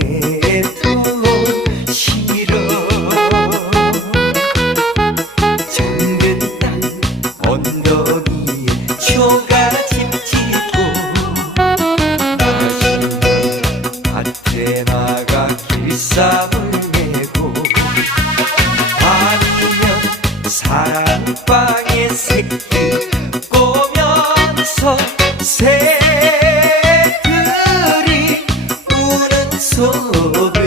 내도 싫어 작은 땅 언덕 위에 초가집 짓고 나가시는 안테나가 길쌈을 내고 아니면 사랑방에 새. Oh.